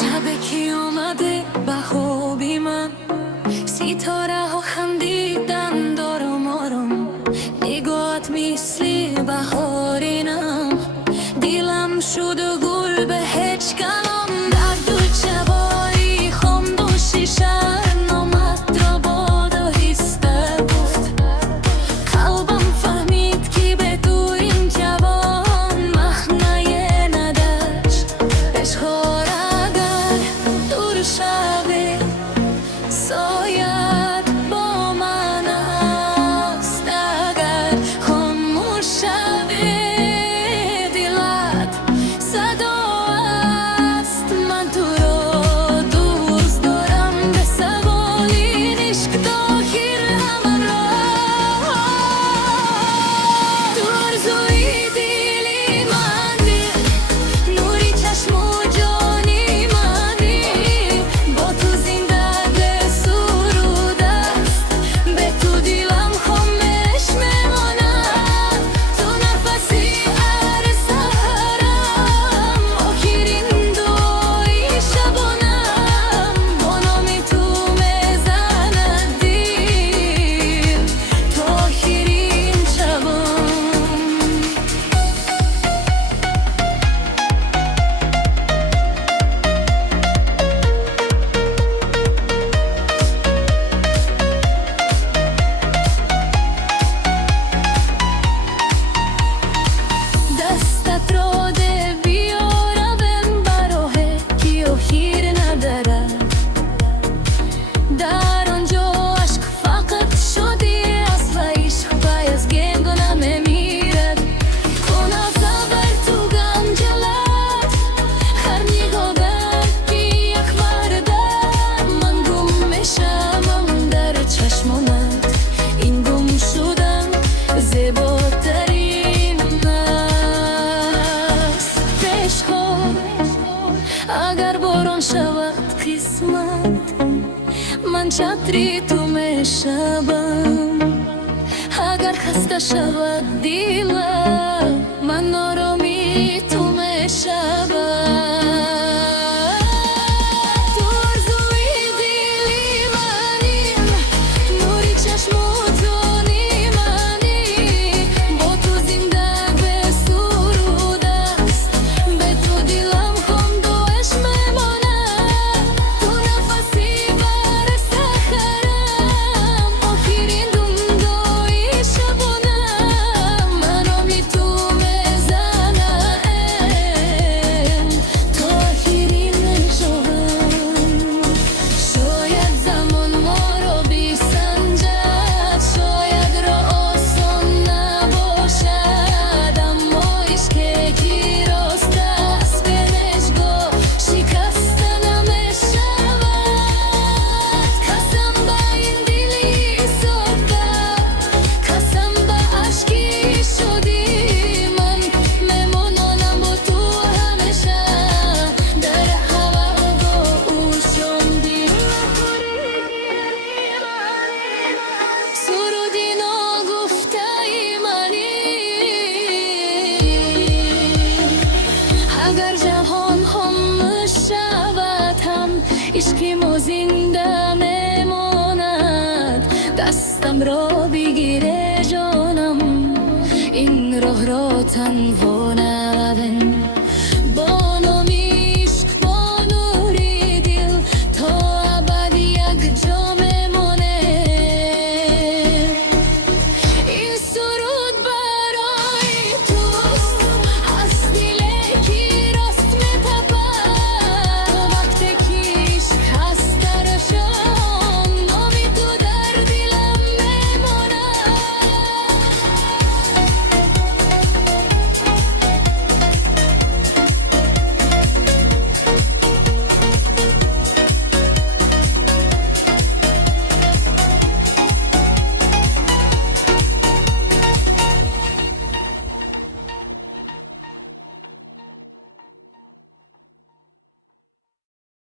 شبکی آمده بهابی من، ستاره ها خندیدن آروم آروم، نگاهت مثل بهارینم، دلم شد گل به هیچ کلام. در دو جواری خواند و شیشه نامت را باد و هسته گفت، قلبم فهمید که به تو این جوان مخنه نداشت. عشق اگر دور شوی سایت با من است، اگر خاموش شوی دلت صدا است. من تو را دوست دارم به سوال این عشق داخل همراه. تو آرزوی دلی منی، نوری چشم و جانی منی، با تو زنده سرود است، به تو دلم خاموش میماند. تو نفسی هر سحرم، آخرین دعای شبانم، با نام تو میزند دل تا آخرین شبم. دستت را ده بیارم براه که آخر ندارد، در آنجا عشق فقط شده است و عشق پای از گنگ نمیمیرد. کنه صبر تو گنجلت هر نگاهم که یک وردم، من گم میشم در چشمانت، این گم شدن زیباترین است. عشقا اگر باران شود قسمت، من چتری تو میشم. اگر خسته شود دلم، من آرامی تو میشم. تو آرزوی دلی منی، نوری چشم و جانی منی، با تو زنده به سرود است، به تو دلم خواند و عشق میماند. تو نفسی بر سحرم، آخرین دعای شبانم، من نام تو میزنم تا آخرین شبم. شاید زمان ما را بسنجد، شاید را آسان نباشد، اما عشقی که راست است به نشگاه شکسته نمیشود. قسم به این دلی ساده، قسم به عشقی شدی من، میمانم با تو همیشه در هوا و شمدی. سرودی ناگفته منی، اگر جهان خاموش شود هم عشق ما زنده میماند. دستم را بگیره جانم، این راه را تنها